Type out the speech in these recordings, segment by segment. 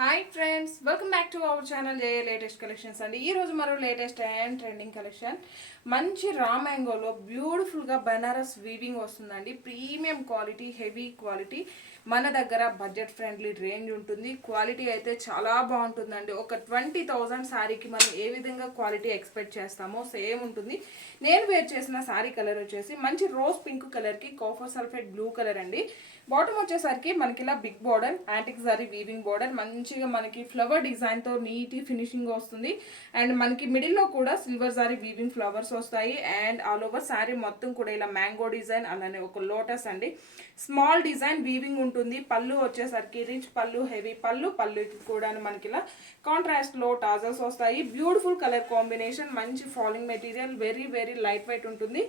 Hi friends, welcome back to our channel J latest collections అండి. ఈరోజు మరో latest and trending collection మంచి రా మ్యాంగోలో బ్యూటిఫుల్గా బనారస్ వీవింగ్ వస్తుందండి. ప్రీమియం క్వాలిటీ, హెవీ క్వాలిటీ, మన దగ్గర బడ్జెట్ ఫ్రెండ్లీ రేంజ్ ఉంటుంది. క్వాలిటీ అయితే చాలా బాగుంటుందండి. ఒక 20,000 శారీకి మనం ఏ విధంగా క్వాలిటీ ఎక్స్పెక్ట్ చేస్తామో సేమ్ ఉంటుంది. నేను వేర్ చేసిన శారీ కలర్ వచ్చేసి మంచి రోజ్ పింక్ కలర్కి కాపర్ సల్ఫేట్ బ్లూ కలర్ అండి. బాటమ్ వచ్చేసరికి మనకి ఇలా big border, antique zari weaving border, మంచిగా మనకి ఫ్లవర్ డిజైన్తో నీట్ ఫినిషింగ్ వస్తుంది. అండ్ మనకి మిడిల్లో కూడా సిల్వర్ జరీ వీవింగ్ ఫ్లవర్స్ వస్తాయి. అండ్ ఆల్ ఓవర్ శారీ మొత్తం కూడా ఇలా మ్యాంగో డిజైన్, అలానే ఒక లోటస్ అండి, స్మాల్ డిజైన్ వీవింగ్ ఉంటుంది. పళ్ళు వచ్చేసరికి రిచ్ పళ్ళు, హెవీ పళ్ళు, పళ్ళుకి కూడా మనకి ఇలా కాంట్రాస్ట్లో టాజల్స్ వస్తాయి. బ్యూటిఫుల్ కలర్ కాంబినేషన్, మంచి falling material, very very light weight ఉంటుంది.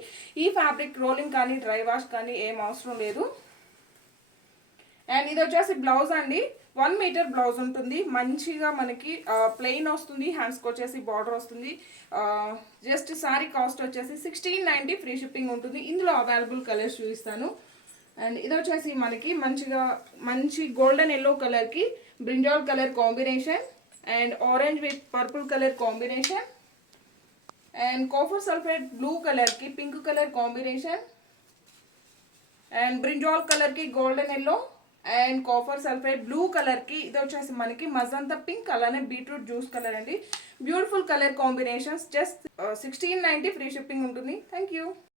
ఈ ఫ్యాబ్రిక్ రోలింగ్ కానీ డ్రై వాష్ కానీ ఏం అవసరం లేదు. అండ్ ఇది వచ్చేసి బ్లౌజ్ అండి, 1 మీటర్ బ్లౌజ్ ఉంటుంది. మంచిగా మనకి ప్లెయిన్ వస్తుంది, హ్యాండ్స్కి వచ్చేసి బార్డర్ వస్తుంది. జస్ట్ శారీ కాస్ట్ వచ్చేసి 1690, ఫ్రీ షిప్పింగ్ ఉంటుంది. ఇందులో అవైలబుల్ కలర్స్ చూపిస్తాను. అండ్ ఇది వచ్చేసి మనకి మంచి గోల్డెన్ ఎల్లో కలర్కి brinjal colour combination, and orange with purple colour combination, and copper sulphate blue కలర్కి pink colour combination, and brinjal కలర్కి golden yellow, and copper sulphate blue కలర్కి ఇది వచ్చేసి మనకి మజంతా పింక్, అలానే బీట్రూట్ జ్యూస్ కలర్ అండి. Beautiful colour combinations. Just 1690, free shipping ఉంటుంది. Thank you.